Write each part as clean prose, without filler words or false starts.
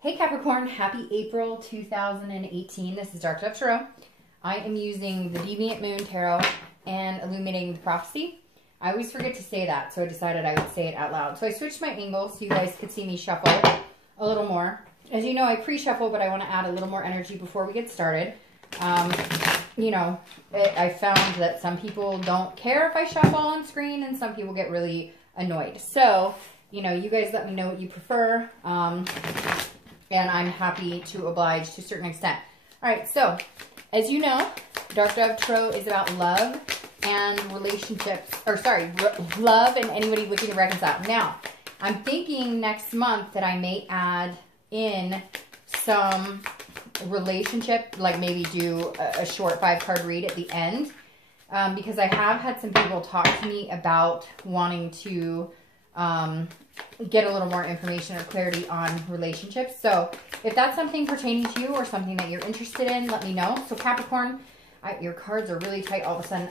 Hey Capricorn, happy April 2018. This is Dark Dove Tarot. I am using the Deviant Moon Tarot and Illuminating the Prophecy. I always forget to say that, so I decided I would say it out loud. So I switched my angle so you guys could see me shuffle a little more. As you know, I pre-shuffle, but I want to add a little more energy before we get started. I found that some people don't care if I shuffle on screen, and some people get really annoyed. So, you guys let me know what you prefer. And I'm happy to oblige to a certain extent. All right, so as you know, Dark Dove Tarot is about love and relationships, love and anybody looking to reconcile. Now, I'm thinking next month that I may add in some relationship, like maybe do a short 5-card read at the end, because I have had some people talk to me about wanting to get a little more information or clarity on relationships. So if that's something pertaining to you or something that you're interested in, let me know. So Capricorn, your cards are really tight all of a sudden.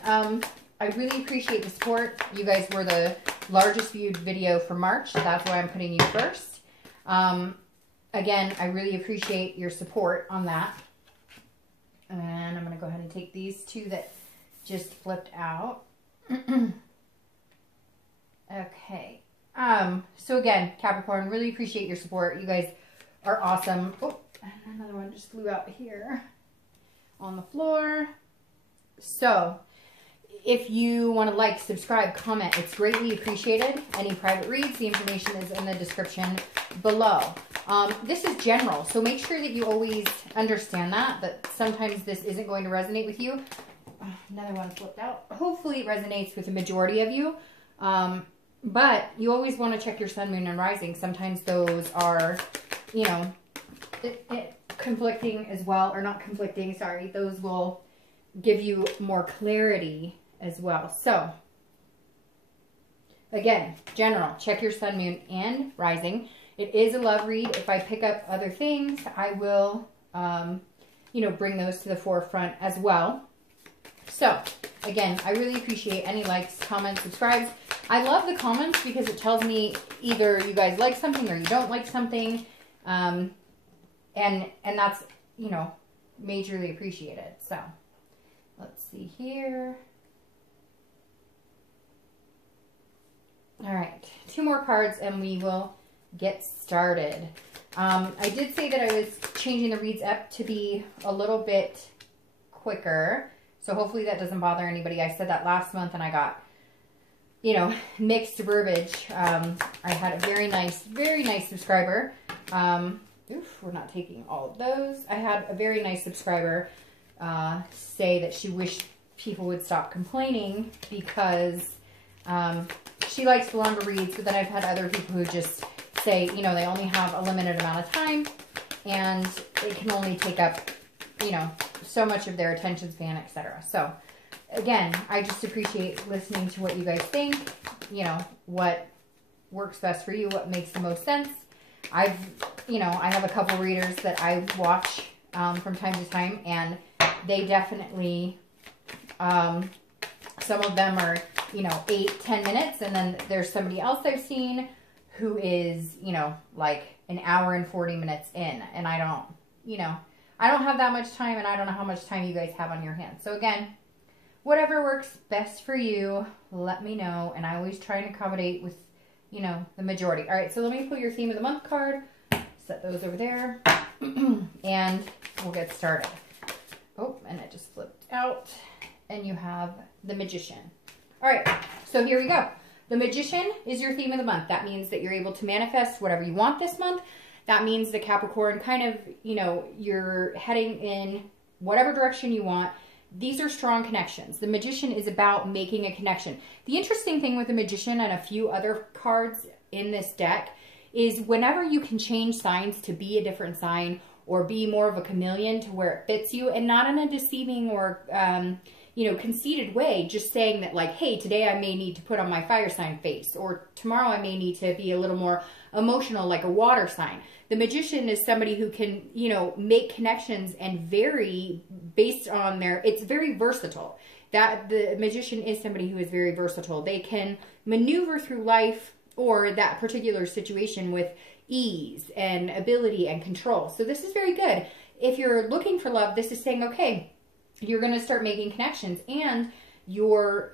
I really appreciate the support. You guys were the largest viewed video for March. So that's why I'm putting you first. Again, I really appreciate your support on that. And I'm going to go ahead and take these two that just flipped out. Okay. So again, Capricorn, really appreciate your support. You guys are awesome. Oh, another one just flew out here on the floor. So if you want to like, subscribe, comment, it's greatly appreciated. Any private reads, the information is in the description below. This is general, so make sure that you always understand that sometimes this isn't going to resonate with you. Another one flipped out. Hopefully it resonates with the majority of you. But you always want to check your sun, moon, and rising. Sometimes those are, conflicting as well, or not conflicting, sorry. Those will give you more clarity as well. So, again, general, check your sun, moon, and rising. It is a love read. If I pick up other things, I will, bring those to the forefront as well. So, again, I really appreciate any likes, comments, subscribes. I love the comments because it tells me either you guys like something or you don't like something. And that's, majorly appreciated. So, let's see here. All right, 2 more cards and we will get started. I did say that I was changing the reads up to be a little bit quicker. So hopefully that doesn't bother anybody. I said that last month and I got, mixed verbiage. I had a very nice subscriber. We're not taking all of those. I had a very nice subscriber say that she wished people would stop complaining because she likes the longer reads, but then I've had other people who just say, they only have a limited amount of time and it can only take up, so much of their attention span, etc. So, again, I just appreciate listening to what you guys think, what works best for you, what makes the most sense. I have a couple readers that I watch from time to time, and they definitely, some of them are, 8-10 minutes, and then there's somebody else I've seen who is, like an hour and 40 minutes in, and I don't have that much time, and I don't know how much time you guys have on your hands. So again, whatever works best for you, let me know. And I always try and accommodate with, the majority. All right, so let me pull your theme of the month card. Set those over there. And we'll get started. Oh, and it just flipped out. And you have the Magician. All right, so here we go. The Magician is your theme of the month. That means that you're able to manifest whatever you want this month. That means the Capricorn kind of, you're heading in whatever direction you want. These are strong connections. The Magician is about making a connection. The interesting thing with the Magician and a few other cards in this deck is whenever you can change signs to be a different sign or be more of a chameleon to where it fits you, and not in a deceiving or, conceited way, just saying that like, hey, today I may need to put on my fire sign face, or tomorrow I may need to be a little more emotional like a water sign. The Magician is somebody who can, make connections and vary based on it's very versatile. That the Magician is somebody who is very versatile. They can maneuver through life or that particular situation with, ease and ability and control. So this is very good. If you're looking for love, this is saying, okay, you're going to start making connections, and you're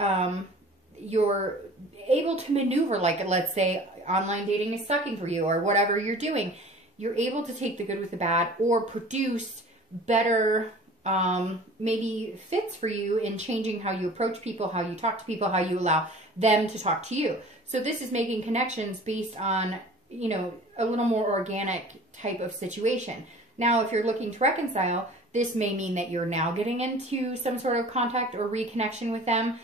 able to maneuver, like, let's say online dating is sucking for you, or whatever you're doing. You're able to take the good with the bad, or produce better maybe fits for you in changing how you approach people, how you talk to people, how you allow them to talk to you. So this is making connections based on, you know, a little more organic type of situation. Now, if you're looking to reconcile, this may mean that you're now getting into some sort of contact or reconnection with them.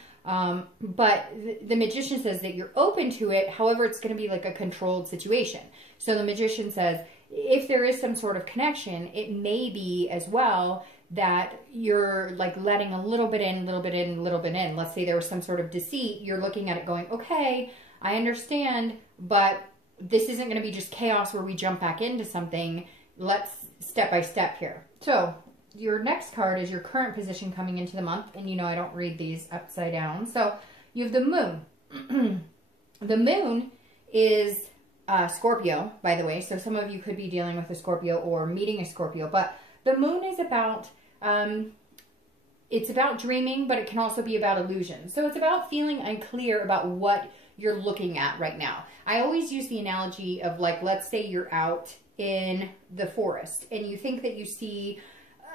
But the Magician says that you're open to it. However, it's going to be like a controlled situation. So the Magician says, if there is some sort of connection, it may be as well that you're like letting a little bit in, a little bit in, a little bit in. Let's say there was some sort of deceit. You're looking at it going, okay, I understand, but this isn't going to be just chaos where we jump back into something. Let's step by step here. So your next card is your current position coming into the month. And you know, I don't read these upside down. So you have the Moon. The Moon is Scorpio, by the way. So some of you could be dealing with a Scorpio or meeting a Scorpio. But the Moon is about, it's about dreaming, but it can also be about illusion. So it's about feeling unclear about what you're looking at right now. I always use the analogy of, like, let's say you're out in the forest and you think that you see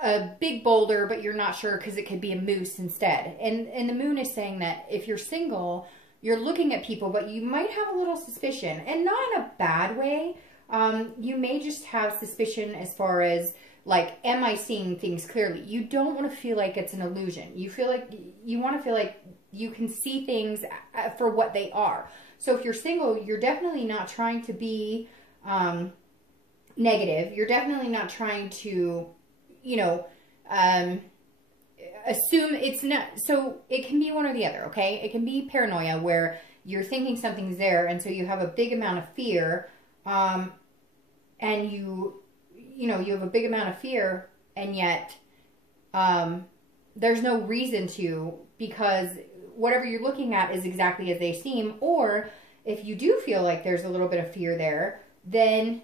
a big boulder, but you're not sure because it could be a moose instead. And the Moon is saying that if you're single, you're looking at people, but you might have a little suspicion, and not in a bad way. You may just have suspicion as far as, like, am I seeing things clearly? You don't want to feel like it's an illusion. You want to feel like you can see things for what they are. So if you're single, you're definitely not trying to be negative. You're definitely not trying to, you know, assume it's not. So it can be one or the other, okay? It can be paranoia where you're thinking something's there, and so you have a big amount of fear, and you have a big amount of fear, and yet there's no reason to, because whatever you're looking at is exactly as they seem. Or if you do feel like there's a little bit of fear there, then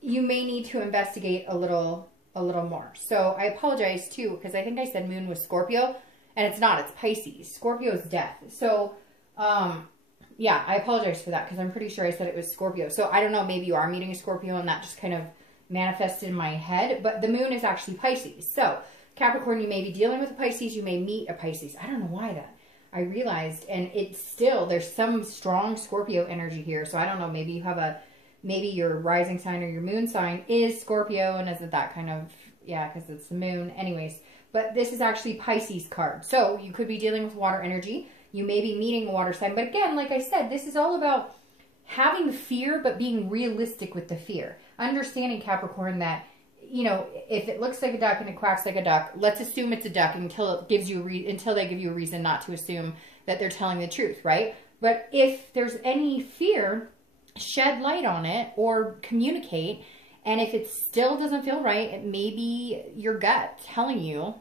you may need to investigate a little more. So I apologize too, because I think I said Moon was Scorpio, and it's not, it's Pisces. Scorpio is death. So yeah, I apologize for that, because I'm pretty sure I said it was Scorpio. So I don't know, maybe you are meeting a Scorpio and that just kind of manifested in my head, but the Moon is actually Pisces. So Capricorn, you may be dealing with a Pisces, you may meet a Pisces. I don't know why that I realized, and it's still, there's some strong Scorpio energy here. So I don't know, maybe you have maybe your rising sign or your moon sign is Scorpio, and is it that kind of, yeah, because it's the Moon. Anyways, but this is actually Pisces card. So you could be dealing with water energy. You may be meeting a water sign. But again, like I said, this is all about having fear, but being realistic with the fear. Understanding, Capricorn, that, you know, if it looks like a duck and it quacks like a duck, let's assume it's a duck until it gives you until they give you a reason not to assume that they're telling the truth, right? But if there's any fear, shed light on it or communicate. And if it still doesn't feel right, it may be your gut telling you,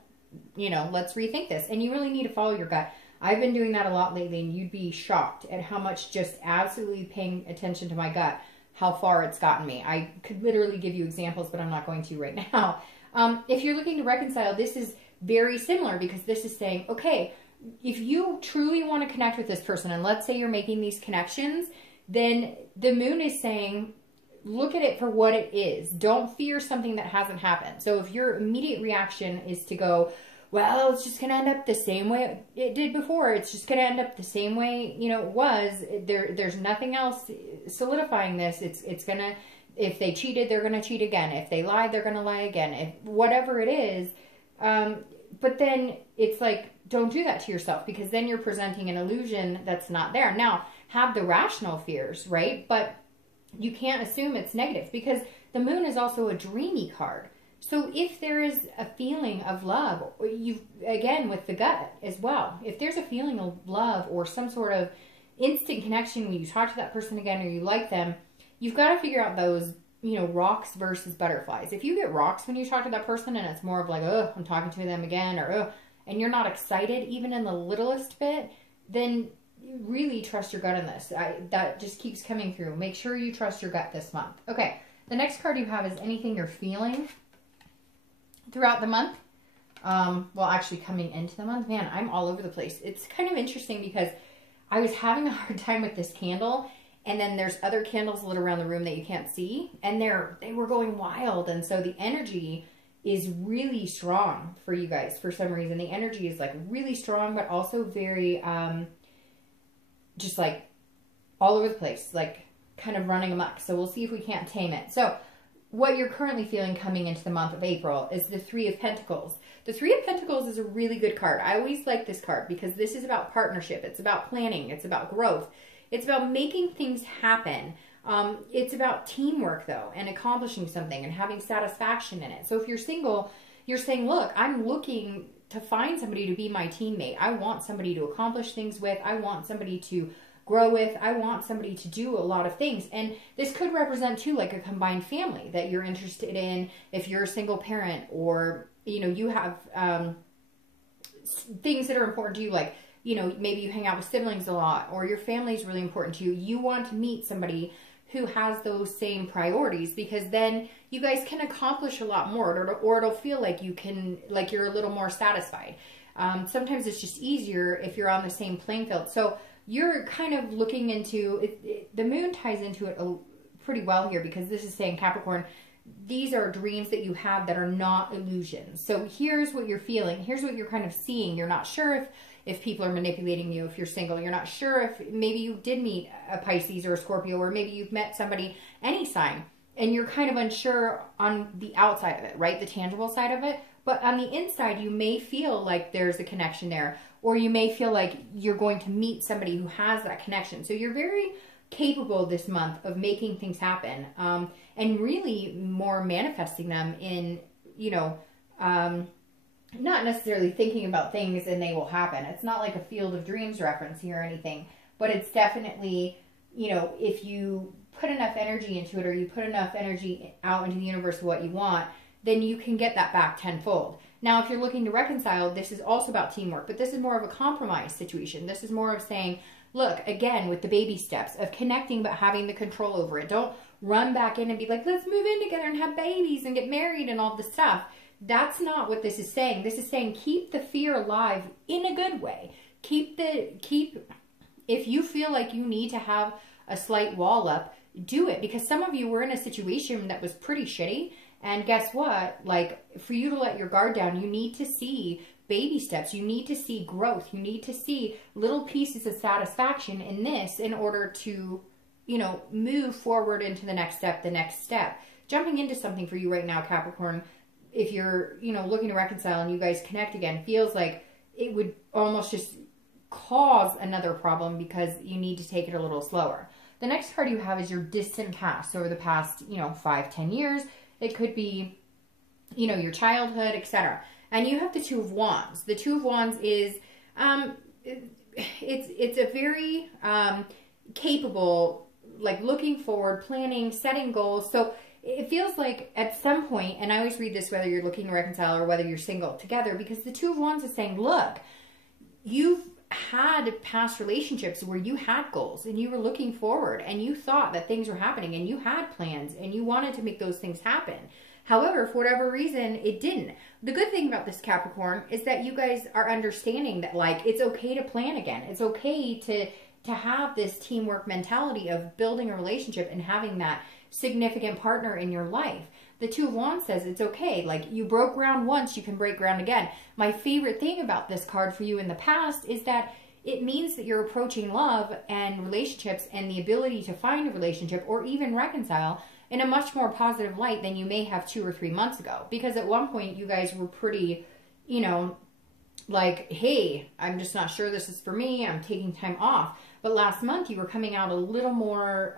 you know, let's rethink this. And you really need to follow your gut. I've been doing that a lot lately, and you'd be shocked at how much just absolutely paying attention to my gut, how far it's gotten me. I could literally give you examples, but I'm not going to right now. If you're looking to reconcile, this is very similar, because this is saying, okay, if you truly want to connect with this person, and let's say you're making these connections, then the Moon is saying, look at it for what it is. Don't fear something that hasn't happened. So if your immediate reaction is to go, well, it's just going to end up the same way it did before. It's just going to end up the same way, you know, it was. There's nothing else solidifying this. It's going to, if they cheated, they're going to cheat again. If they lied, they're going to lie again. If whatever it is. But then it's like, don't do that to yourself, because then you're presenting an illusion that's not there. Now, have the rational fears, right? But you can't assume it's negative, because the Moon is also a dreamy card. So if there is a feeling of love, again, with the gut as well, if there's a feeling of love or some sort of instant connection when you talk to that person again or you like them, you've got to figure out those, you know, rocks versus butterflies. If you get rocks when you talk to that person and it's more of like, oh, I'm talking to them again, or oh, and you're not excited even in the littlest bit, then really trust your gut in this. That just keeps coming through. Make sure you trust your gut this month. Okay, the next card you have is anything you're feeling throughout the month. Well, actually coming into the month. Man, I'm all over the place. It's kind of interesting because I was having a hard time with this candle, and then there's other candles lit around the room that you can't see, and they were going wild, and so the energy is really strong for you guys for some reason. The energy is like really strong, but also very, just like all over the place, like kind of running amok. So we'll see if we can't tame it. So what you're currently feeling coming into the month of April is the Three of Pentacles. The Three of Pentacles is a really good card. I always like this card because this is about partnership. It's about planning. It's about growth. It's about making things happen. It's about teamwork, though, and accomplishing something and having satisfaction in it. So if you're single, you're saying, look, I'm looking to find somebody to be my teammate. I want somebody to accomplish things with. I want somebody to grow with. I want somebody to do a lot of things. And this could represent, too, like a combined family that you're interested in if you're a single parent, or, you know, you have things that are important to you, like, you know, maybe you hang out with siblings a lot, or your family is really important to you. You want to meet somebody who has those same priorities, because then you guys can accomplish a lot more, or it'll feel like you can, like you're a little more satisfied. Sometimes it's just easier if you're on the same playing field. So you're kind of looking into it, the moon ties into it pretty well here, because this is saying, Capricorn, these are dreams that you have that are not illusions. So here's what you're feeling. Here's what you're kind of seeing. You're not sure if people are manipulating you, if you're single. You're not sure if maybe you did meet a Pisces or a Scorpio, or maybe you've met somebody, any sign, and you're kind of unsure on the outside of it, right? The tangible side of it. But on the inside, you may feel like there's a connection there, or you may feel like you're going to meet somebody who has that connection. So you're very capable this month of making things happen, and really more manifesting them in, you know, not necessarily thinking about things and they will happen. It's not like a Field of Dreams reference here or anything, but it's definitely, you know, if you put enough energy into it, or you put enough energy out into the universe of what you want, then you can get that back tenfold. Now, if you're looking to reconcile, this is also about teamwork, but this is more of a compromise situation. This is more of saying, look, again, with the baby steps of connecting, but having the control over it. Don't run back in and be like, let's move in together and have babies and get married and all this stuff. That's not what this is saying. This is saying keep the fear alive in a good way. If you feel like you need to have a slight wall up, do it. Because some of you were in a situation that was pretty shitty. And guess what? Like, for you to let your guard down, you need to see baby steps. You need to see growth. You need to see little pieces of satisfaction in this in order to, you know, move forward into the next step. Jumping into something for you right now, Capricorn, if you're, you know, looking to reconcile and you guys connect again, feels like it would almost just cause another problem because you need to take it a little slower. The next card you have is your distant past. So over the past, you know, 5-10 years, it could be, you know, your childhood, etc. And you have the Two of Wands. The Two of Wands is, it's a very capable, like looking forward, planning, setting goals. So it feels like at some point, and I always read this whether you're looking to reconcile or whether you're single together, because the Two of Wands is saying, look, you've had past relationships where you had goals and you were looking forward and you thought that things were happening and you had plans and you wanted to make those things happen. However, for whatever reason, it didn't. The good thing about this, Capricorn, is that you guys are understanding that, like, it's okay to plan again. It's okay to have this teamwork mentality of building a relationship and having that significant partner in your life. The Two of Wands says it's okay. Like, you broke ground once, you can break ground again. My favorite thing about this card for you in the past is that it means that you're approaching love and relationships and the ability to find a relationship or even reconcile in a much more positive light than you may have 2 or 3 months ago. Because at one point you guys were pretty, you know, like, hey, I'm just not sure this is for me. I'm taking time off. But last month you were coming out a little more,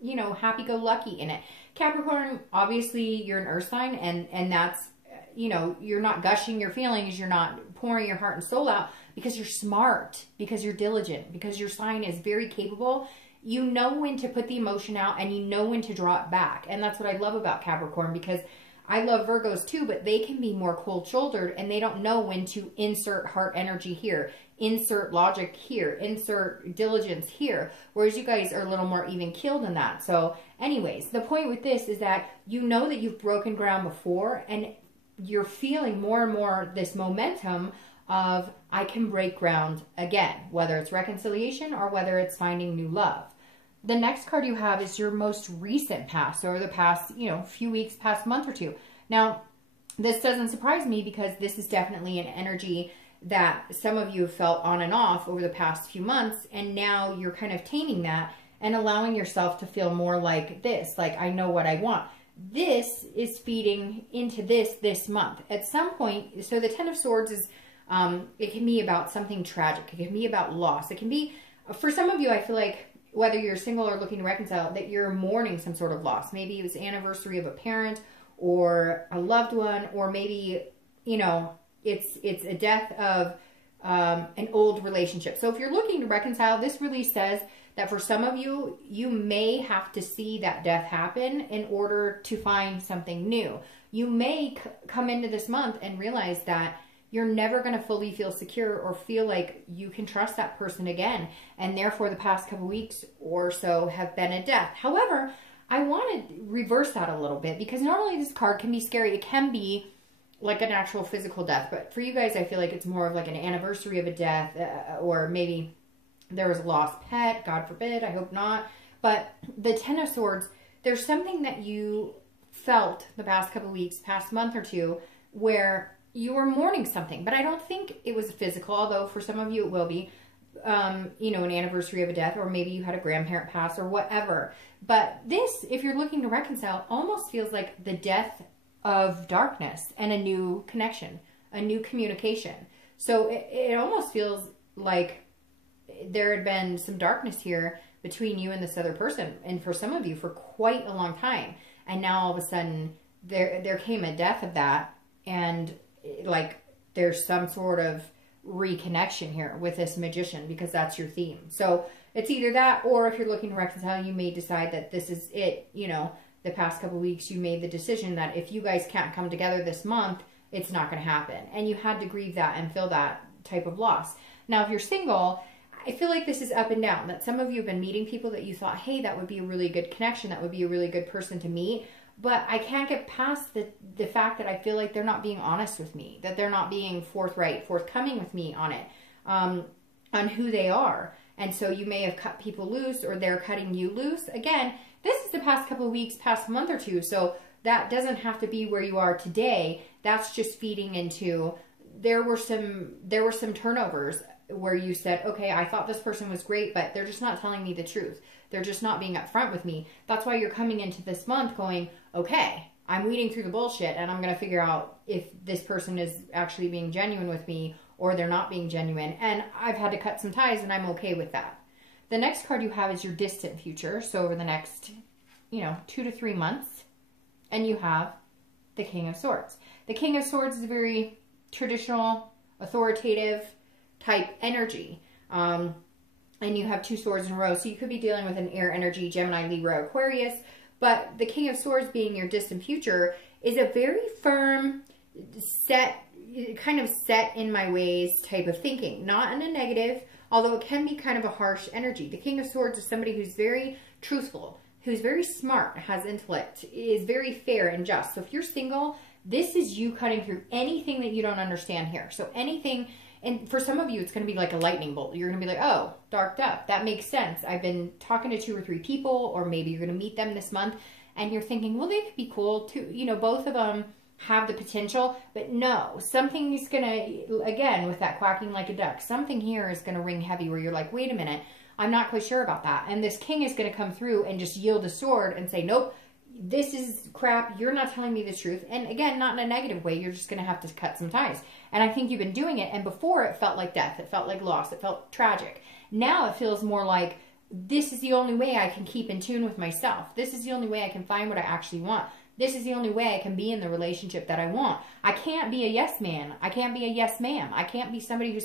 you know, happy-go-lucky in it. Capricorn, obviously you're an earth sign, and that's, you know, you're not gushing your feelings, you're not pouring your heart and soul out because you're smart, because you're diligent, because your sign is very capable. You know when to put the emotion out and you know when to draw it back. And that's what I love about Capricorn, because I love Virgos too, but they can be more cold-shouldered and they don't know when to insert heart energy here, insert logic here, insert diligence here, whereas you guys are a little more even-keeled in that. So anyways, the point with this is that you know that you've broken ground before, and you're feeling more and more this momentum of, I can break ground again, whether it's reconciliation or whether it's finding new love. The next card you have is your most recent past, or the past, few weeks, past month or two. Now, this doesn't surprise me because this is definitely an energy that some of you have felt on and off over the past few months, and now you're kind of taming that and allowing yourself to feel more like this, like, I know what I want. This is feeding into this month. At some point, so the Ten of Swords is, it can be about something tragic. It can be about loss. It can be, for some of you, I feel like, whether you're single or looking to reconcile, that you're mourning some sort of loss. Maybe it was anniversary of a parent or a loved one, or maybe, it's a death of an old relationship. So if you're looking to reconcile, this really says that for some of you, you may have to see that death happen in order to find something new. You may come into this month and realize that you're never going to fully feel secure or feel like you can trust that person again. And therefore, the past couple weeks or so have been a death. However, I want to reverse that a little bit, because not only this card can be scary, it can be like an actual physical death. But for you guys, I feel like it's more of like an anniversary of a death, or maybe there was a lost pet, God forbid, I hope not. But the Ten of Swords, there's something that you felt the past couple weeks, past month or two, where you were mourning something, but I don't think it was physical, although for some of you it will be, an anniversary of a death, or maybe you had a grandparent pass or whatever. But this, if you're looking to reconcile, almost feels like the death of darkness and a new connection, a new communication. So it almost feels like there had been some darkness here between you and this other person, and for some of you for quite a long time. And now all of a sudden there came a death of that, and like there's some sort of reconnection here with this Magician, because that's your theme. So it's either that, or if you're looking to reconcile, you may decide that this is it. The past couple weeks you made the decision that if you guys can't come together this month, it's not going to happen, and you had to grieve that and feel that type of loss. Now, if you're single, I feel like this is up and down, that some of you have been meeting people that you thought, hey, that would be a really good connection, that would be a really good person to meet. But I can't get past the fact that I feel like they're not being honest with me, that they're not being forthcoming with me on it, on who they are. And so you may have cut people loose, or they're cutting you loose. Again, this is the past couple of weeks, past month or two. So that doesn't have to be where you are today. That's just feeding into, there were some turnovers where you said, okay, I thought this person was great, but they're just not telling me the truth. They're just not being upfront with me. That's why you're coming into this month going, okay, I'm weeding through the bullshit, and I'm going to figure out if this person is actually being genuine with me or they're not being genuine. And I've had to cut some ties, and I'm okay with that. The next card you have is your distant future. So over the next, 2 to 3 months, and you have the King of Swords. The King of Swords is a very traditional, authoritative type energy. And you have 2 swords in a row. So you could be dealing with an air energy, Gemini, Libra, Aquarius. But the King of Swords being your distant future is a very firm, kind of set in my ways type of thinking. Not in a negative, although it can be kind of a harsh energy. The King of Swords is somebody who's very truthful, who's very smart, has intellect, is very fair and just. So if you're single, this is you cutting through anything that you don't understand here. So anything. And for some of you, it's going to be like a lightning bolt. You're going to be like, oh, dark dove. That makes sense. I've been talking to 2 or 3 people, or maybe you're going to meet them this month, and you're thinking, well, they could be cool too. Both of them have the potential, but no, something is going to, again, with that quacking like a duck, something here is going to ring heavy where you're like, wait a minute, I'm not quite sure about that. And this king is going to come through and just yield a sword and say, nope, this is crap. You're not telling me the truth. And again, not in a negative way. You're just going to have to cut some ties. And I think you've been doing it. And before, it felt like death. It felt like loss. It felt tragic. Now it feels more like, this is the only way I can keep in tune with myself. This is the only way I can find what I actually want. This is the only way I can be in the relationship that I want. I can't be a yes man. I can't be a yes ma'am. I can't be somebody who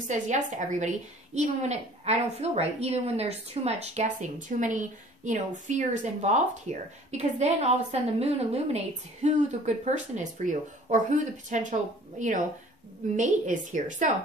says yes to everybody, even when I don't feel right, even when there's too much guessing, too many, you know, fears involved here, because then all of a sudden the moon illuminates who the good person is for you, or who the potential, you know, mate is here. So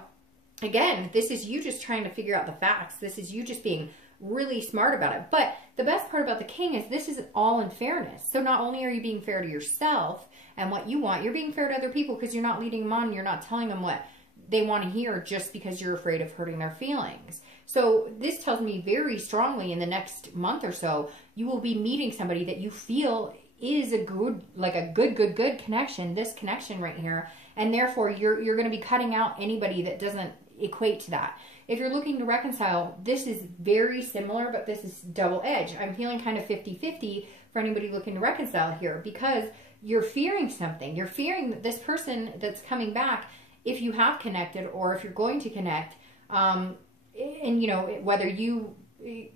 again, this is you just trying to figure out the facts. This is you just being really smart about it. But the best part about the King is this is all in fairness. So not only are you being fair to yourself and what you want, you're being fair to other people, because you're not leading them on. You're not telling them what they want to hear just because you're afraid of hurting their feelings. So this tells me very strongly in the next month or so, you will be meeting somebody that you feel is a good, like a good connection, this connection right here. And therefore you're going to be cutting out anybody that doesn't equate to that. If you're looking to reconcile, this is very similar, but this is double-edged. I'm feeling kind of 50-50 for anybody looking to reconcile here, because you're fearing something. You're fearing that this person that's coming back, if you have connected or if you're going to connect, and you know, whether you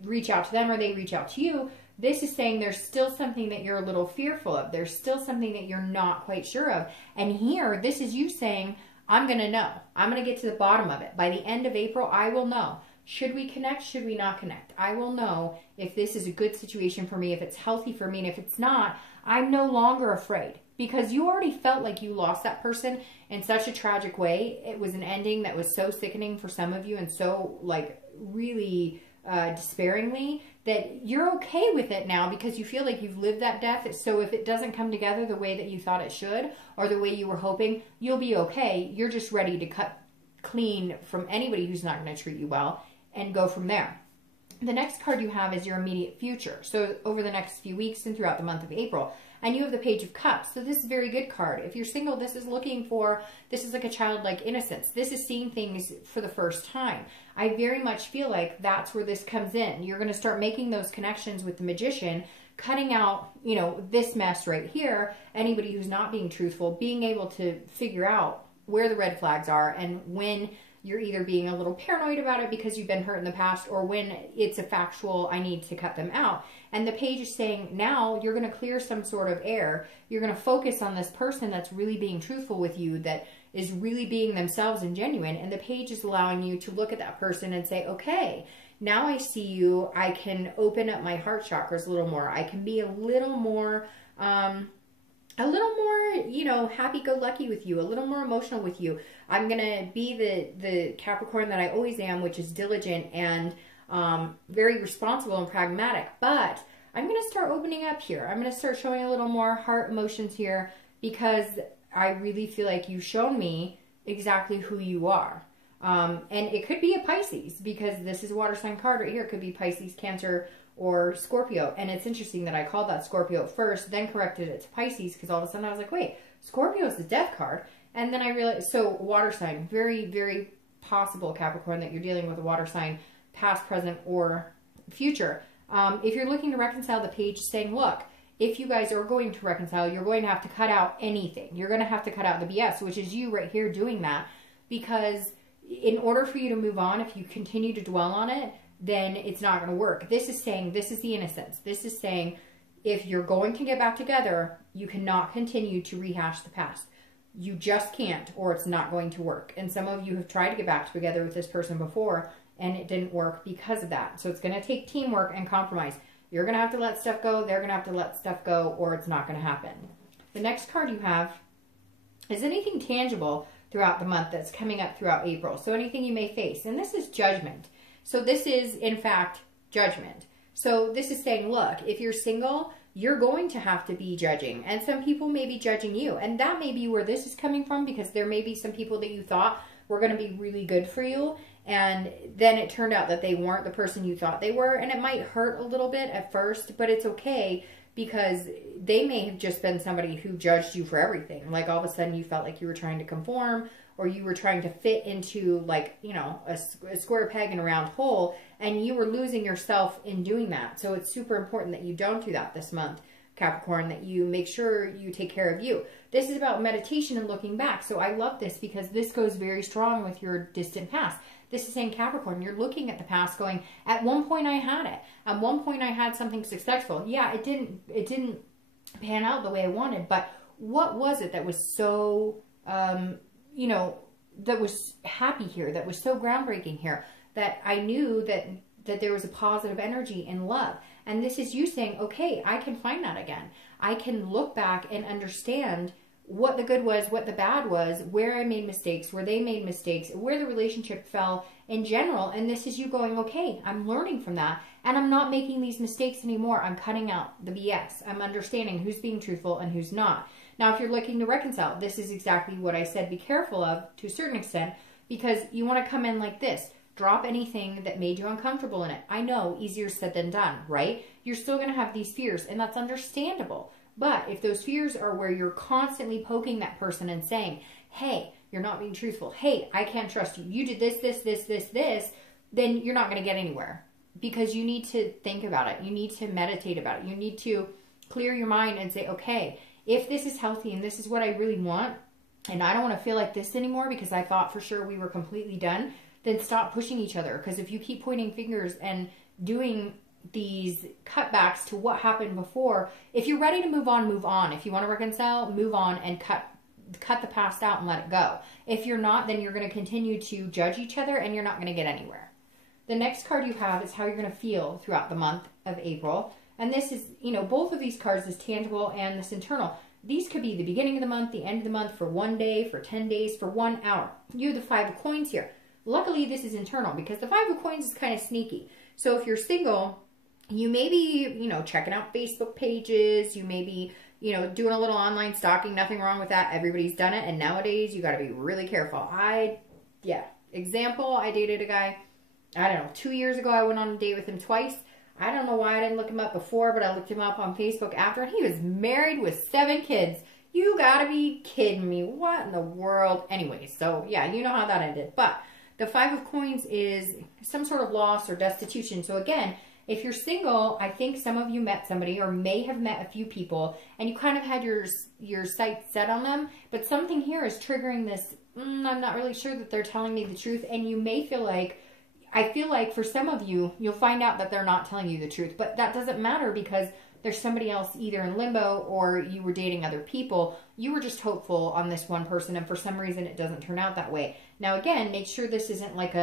reach out to them or they reach out to you, this is saying there's still something that you're a little fearful of. There's still something that you're not quite sure of. And here, this is you saying, I'm going to know. I'm going to get to the bottom of it. By the end of April, I will know. Should we connect? Should we not connect? I will know if this is a good situation for me, if it's healthy for me. And if it's not, I'm no longer afraid, because you already felt like you lost that person in such a tragic way. It was an ending that was so sickening for some of you, and so like really despairingly, that you're okay with it now because you feel like you've lived that death. So if it doesn't come together the way that you thought it should, or the way you were hoping, you'll be okay. You're just ready to cut clean from anybody who's not going to treat you well and go from there. The next card you have is your immediate future. So over the next few weeks and throughout the month of April. And you have the Page of Cups. So this is a very good card. If you're single, this is looking for, this is like a childlike innocence. This is seeing things for the first time. I very much feel like that's where this comes in. You're going to start making those connections with the Magician, cutting out, you know, this mess right here. Anybody who's not being truthful, being able to figure out where the red flags are, and when you're either being a little paranoid about it because you've been hurt in the past, or when it's a factual, I need to cut them out. And the page is saying now you're going to clear some sort of air. You're going to focus on this person that's really being truthful with you, that is really being themselves and genuine. And the page is allowing you to look at that person and say, okay, now I see you. I can open up my heart chakras a little more. I can be a little more, you know, happy-go-lucky with you, a little more emotional with you. I'm going to be the Capricorn that I always am, which is diligent and very responsible and pragmatic. But I'm going to start opening up here. I'm going to start showing a little more heart emotions here, because I really feel like you've shown me exactly who you are. And it could be a Pisces, because this is a water sign card right here. It could be Pisces, Cancer, or Scorpio. And it's interesting that I called that Scorpio first, then corrected it to Pisces, because all of a sudden I was like, wait, Scorpio is the death card. And then I realized, so water sign, very, very possible, Capricorn, that you're dealing with a water sign, past, present, or future. If you're looking to reconcile, the page saying, look, if you guys are going to reconcile, you're going to have to cut out anything. You're going to have to cut out the BS, which is you right here doing that. Because in order for you to move on, if you continue to dwell on it, then it's not going to work. This is saying, this is the innocence. This is saying, if you're going to get back together, you cannot continue to rehash the past. You just can't, or it's not going to work. And some of you have tried to get back together with this person before, and it didn't work because of that. So it's going to take teamwork and compromise. You're going to have to let stuff go. They're going to have to let stuff go, or it's not going to happen. The next card you have is anything tangible throughout the month that's coming up throughout April. So anything you may face. And this is Judgment. So this is, in fact, Judgment. So this is saying, look, if you're single, you're going to have to be judging. And some people may be judging you. And that may be where this is coming from, because there may be some people that you thought were going to be really good for you. And then it turned out that they weren't the person you thought they were. And it might hurt a little bit at first, but it's okay, because they may have just been somebody who judged you for everything. Like all of a sudden you felt like you were trying to conform, or you were trying to fit into, like, you know, a square peg in a round hole, and you were losing yourself in doing that. So it's super important that you don't do that this month, Capricorn, that you make sure you take care of you. This is about meditation and looking back. So I love this, because this goes very strong with your distant past. This is saying, Capricorn, you're looking at the past going, at one point I had it. At one point I had something successful. Yeah, it didn't pan out the way I wanted, but what was it that was so, you know, that was happy here, that was so groundbreaking here, that I knew that there was a positive energy in love. And this is you saying, okay, I can find that again. I can look back and understand what the good was, what the bad was, where I made mistakes, where they made mistakes, where the relationship fell in general. And this is you going, okay, I'm learning from that, and I'm not making these mistakes anymore. I'm cutting out the BS. I'm understanding who's being truthful and who's not. Now, if you're looking to reconcile, this is exactly what I said be careful of to a certain extent, because you want to come in like this. Drop anything that made you uncomfortable in it. I know, easier said than done, right? You're still going to have these fears, and that's understandable. But if those fears are where you're constantly poking that person and saying, hey, you're not being truthful. Hey, I can't trust you. You did this, then you're not going to get anywhere, because you need to think about it. You need to meditate about it. You need to clear your mind and say, okay, if this is healthy and this is what I really want, and I don't want to feel like this anymore because I thought for sure we were completely done, then stop pushing each other. Because if you keep pointing fingers and doing these cutbacks to what happened before, if you're ready to move on, move on. If you want to reconcile, move on and cut the past out and let it go. If you're not, then you're going to continue to judge each other and you're not going to get anywhere. The next card you have is how you're going to feel throughout the month of April. And this is, both of these cards, this tangible and this internal. These could be the beginning of the month, the end of the month, for 1 day, for 10 days, for 1 hour. You have the 5 of coins here. Luckily, this is internal because the 5 of coins is kind of sneaky. So if you're single, you may be, checking out Facebook pages. You may be, doing a little online stalking. Nothing wrong with that. Everybody's done it. And nowadays, you got to be really careful. Example, I dated a guy, 2 years ago. I went on a date with him twice. I don't know why I didn't look him up before, but I looked him up on Facebook after. He was married with 7 kids. You got to be kidding me. What in the world? Anyway, so yeah, you know how that ended. But the 5 of coins is some sort of loss or destitution. So again, if you're single, I think some of you met somebody or may have met a few people and you kind of had your sights set on them, but something here is triggering this, I'm not really sure that they're telling me the truth, and you may feel like, I feel like for some of you, you'll find out that they're not telling you the truth, but that doesn't matter because there's somebody else either in limbo or you were dating other people. You were just hopeful on this one person, and for some reason it doesn't turn out that way. Now again, make sure this isn't like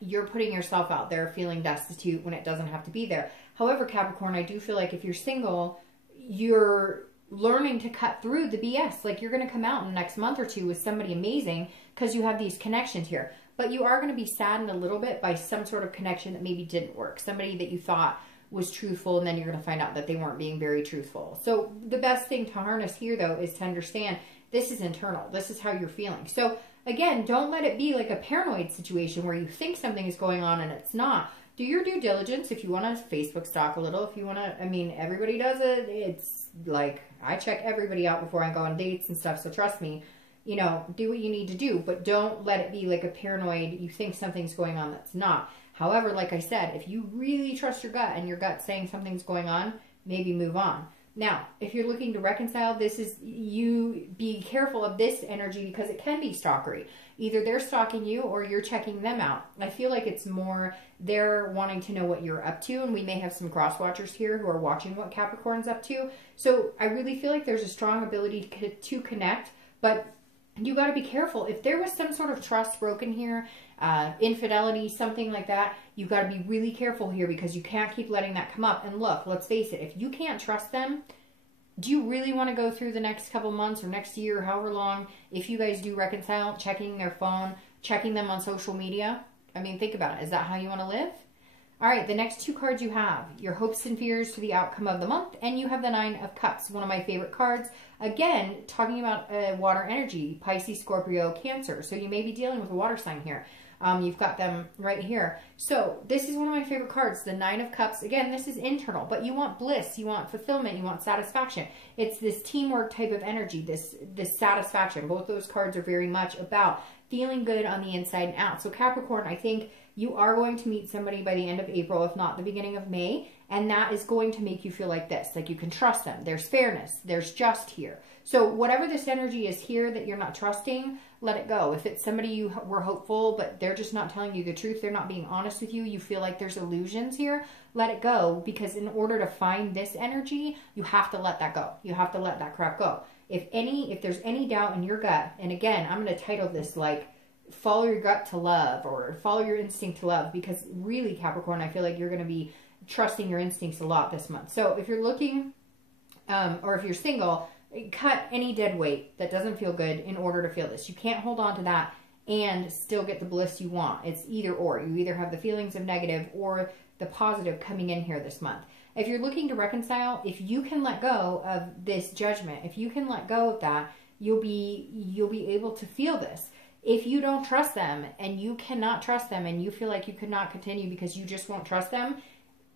you're putting yourself out there feeling destitute when it doesn't have to be there. However, Capricorn, I do feel like if you're single, you're learning to cut through the BS. Like, you're going to come out in the next month or two with somebody amazing because you have these connections here. But you are going to be saddened a little bit by some sort of connection that maybe didn't work. Somebody that you thought was truthful, and then you're going to find out that they weren't being very truthful. So the best thing to harness here, though, is to understand this is internal. This is how you're feeling. So again, don't let it be like a paranoid situation where you think something is going on and it's not. Do your due diligence if you want to Facebook stalk a little. If you want to, everybody does it. It's like, I check everybody out before I go on dates and stuff. So trust me, do what you need to do, but don't let it be like a paranoid, you think something's going on that's not. However, like I said, if you really trust your gut and your gut's saying something's going on, maybe move on. Now, if you're looking to reconcile, this is, you be careful of this energy because it can be stalkery. Either they're stalking you or you're checking them out. I feel like it's more they're wanting to know what you're up to, and we may have some cross watchers here who are watching what Capricorn's up to. So I really feel like there's a strong ability to connect, but you got to be careful. If there was some sort of trust broken here, infidelity, something like that, you got to be really careful here because you can't keep letting that come up. And look, let's face it, if you can't trust them, do you really want to go through the next couple months or next year or however long, if you guys do reconcile, checking their phone, checking them on social media? Think about it. Is that how you want to live? All right, the next 2 cards you have, your hopes and fears to the outcome of the month, and you have the 9 of Cups, one of my favorite cards. Again, talking about water energy, Pisces, Scorpio, Cancer. So you may be dealing with a water sign here. You've got them right here. So this is one of my favorite cards, the 9 of Cups. Again, this is internal, but you want bliss, you want fulfillment, you want satisfaction. It's this teamwork type of energy, this satisfaction. Both those cards are very much about feeling good on the inside and out. So Capricorn, I think you are going to meet somebody by the end of April, if not the beginning of May, and that is going to make you feel like this, like you can trust them. There's fairness, there's just here. So whatever this energy is here that you're not trusting, let it go. If it's somebody you were hopeful, but they're just not telling you the truth, they're not being honest with you, you feel like there's illusions here, let it go, because in order to find this energy, you have to let that go. You have to let that crap go. If there's any doubt in your gut, and again, I'm going to title this like, follow your gut to love, or follow your instinct to love, because really, Capricorn, I feel like you're going to be trusting your instincts a lot this month. So if you're looking, or if you're single, cut any dead weight that doesn't feel good in order to feel this. You can't hold on to that and still get the bliss you want. It's either or. You either have the feelings of negative or the positive coming in here this month. If you're looking to reconcile, if you can let go of this judgment, if you can let go of that, you'll be able to feel this. If you don't trust them and you cannot trust them and you feel like you could not continue because you just won't trust them,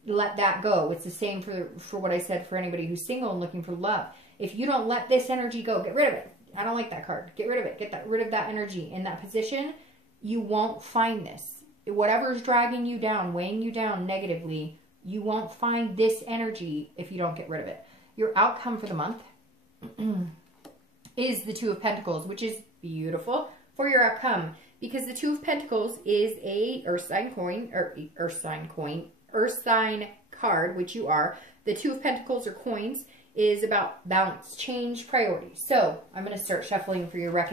let that go. It's the same for what I said for anybody who's single and looking for love. If you don't let this energy go, get rid of it. I don't like that card. Get rid of it. Rid of that energy in that position. You won't find this. Whatever's dragging you down, weighing you down negatively, you won't find this energy if you don't get rid of it. Your outcome for the month is the Two of Pentacles, which is beautiful for your outcome because the Two of Pentacles is a earth sign card, which you are. The Two of Pentacles or coins is about balance, change, priorities. So I'm going to start shuffling for your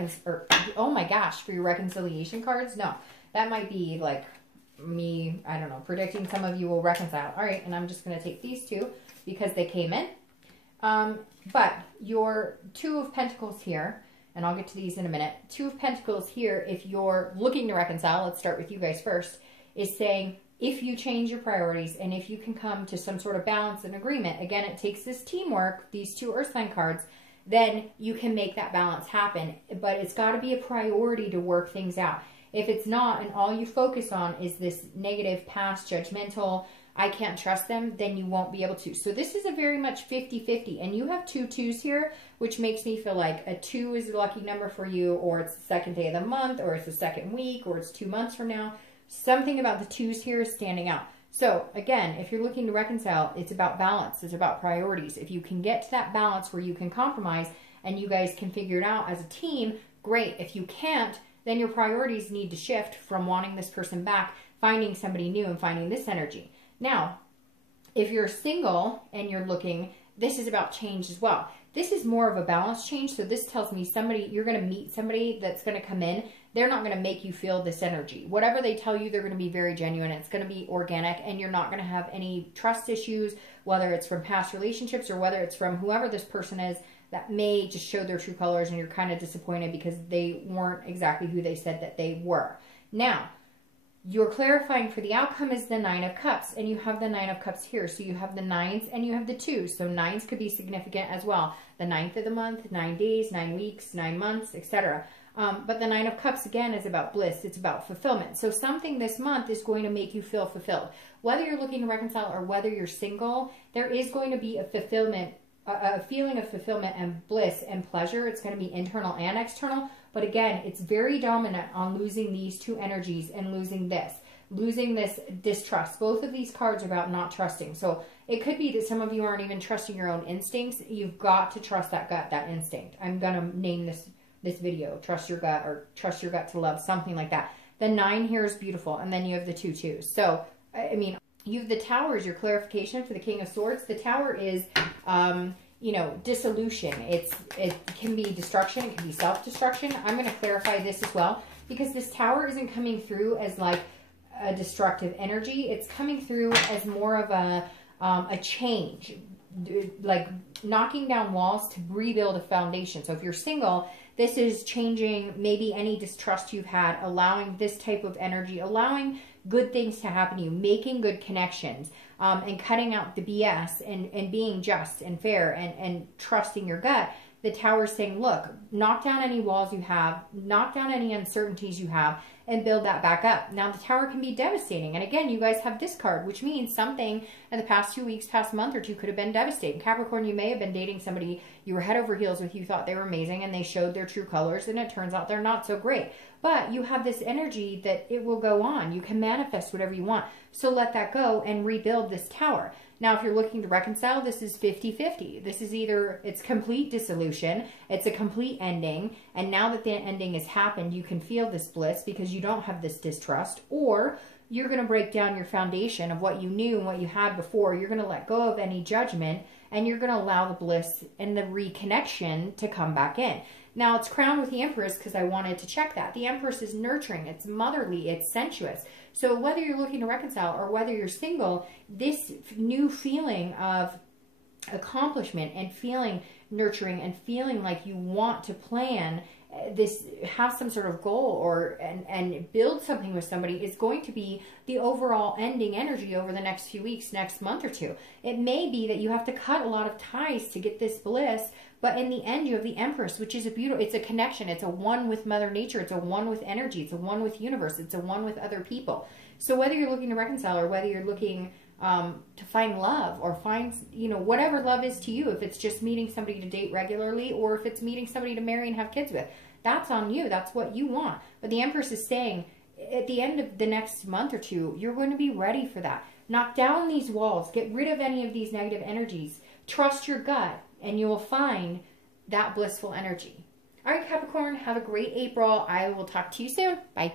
oh my gosh, for your reconciliation cards. No, that might be like me, I don't know, predicting some of you will reconcile. All right, and I'm just going to take these two because they came in. But your Two of Pentacles here, and I'll get to these in a minute. Two of Pentacles here, if you're looking to reconcile, let's start with you guys first, is saying if you change your priorities and if you can come to some sort of balance and agreement, again, it takes this teamwork, these two earth sign cards, then you can make that balance happen. But it's got to be a priority to work things out. If it's not, and all you focus on is this negative, past, judgmental, I can't trust them, then you won't be able to. So this is a very much 50-50. And you have 2 2s here, which makes me feel like a 2 is a lucky number for you, or it's the second day of the month, or it's the second week, or it's 2 months from now. Something about the 2s here is standing out. So again, if you're looking to reconcile, it's about balance. It's about priorities. If you can get to that balance where you can compromise and you guys can figure it out as a team, great. If you can't, then your priorities need to shift from wanting this person back, finding somebody new and finding this energy. Now, if you're single and you're looking, this is about change as well. This is more of a balance change. So this tells me you're going to meet somebody that's going to come in. They're not going to make you feel this energy. Whatever they tell you, they're going to be very genuine. It's going to be organic and you're not going to have any trust issues, whether it's from past relationships or whether it's from whoever this person is that may just show their true colors and you're kind of disappointed because they weren't exactly who they said that they were. Now, you're clarifying for the outcome is the 9 of Cups, and you have the 9 of Cups here. So you have the 9s and you have the 2s. So 9s could be significant as well. The 9th of the month, 9 days, 9 weeks, 9 months, etc. But the 9 of Cups, again, is about bliss. It's about fulfillment. So something this month is going to make you feel fulfilled. Whether you're looking to reconcile or whether you're single, there is going to be a fulfillment, a feeling of fulfillment and bliss and pleasure. It's going to be internal and external. But again, it's very dominant on losing these two energies and losing this distrust. Both of these cards are about not trusting. So it could be that some of you aren't even trusting your own instincts. You've got to trust that gut, that instinct. I'm going to name this video, Trust Your Gut, or Trust Your Gut to Love, something like that. The 9 here is beautiful. And then you have the 2 2s. So, I mean, you have the Tower as your clarification for the King of Swords. The Tower is, you know, dissolution. It can be destruction. It can be self-destruction. I'm going to clarify this as well because this Tower isn't coming through as like a destructive energy. It's coming through as more of a change, like knocking down walls to rebuild a foundation. So if you're single, this is changing maybe any distrust you've had, allowing this type of energy, allowing good things to happen to you, making good connections, and cutting out the BS and being just and fair and trusting your gut. The Tower is saying, look, knock down any walls you have, knock down any uncertainties you have, and build that back up. Now, the Tower can be devastating. And again, you guys have this card, which means something in the past 2 weeks, past month or two could have been devastating. Capricorn, you may have been dating somebody you were head over heels with, you thought they were amazing, and they showed their true colors, and it turns out they're not so great. But you have this energy that it will go on. You can manifest whatever you want. So let that go and rebuild this Tower. Now, if you're looking to reconcile, this is 50-50. This is either it's complete dissolution, it's a complete ending, and now that the ending has happened, you can feel this bliss because you don't have this distrust, or you're going to break down your foundation of what you knew and what you had before. You're going to let go of any judgment and you're going to allow the bliss and the reconnection to come back in. Now, it's crowned with the Empress because I wanted to check that. The Empress is nurturing, it's motherly, it's sensuous. So whether you're looking to reconcile or whether you're single, this new feeling of accomplishment and feeling nurturing and feeling like you want to plan this, have some sort of goal or and build something with somebody is going to be the overall ending energy over the next few weeks, next month or two. It may be that you have to cut a lot of ties to get this bliss, but in the end you have the Empress, which is a beautiful, it's a connection, it's a one with Mother Nature, it's a one with energy, it's a one with universe, it's a one with other people. So whether you're looking to reconcile or whether you're looking to find love or find, you know, whatever love is to you, if it's just meeting somebody to date regularly or if it's meeting somebody to marry and have kids with, that's on you. That's what you want. But the Empress is saying at the end of the next month or two, you're going to be ready for that. Knock down these walls. Get rid of any of these negative energies. Trust your gut and you will find that blissful energy. All right, Capricorn, have a great April. I will talk to you soon. Bye.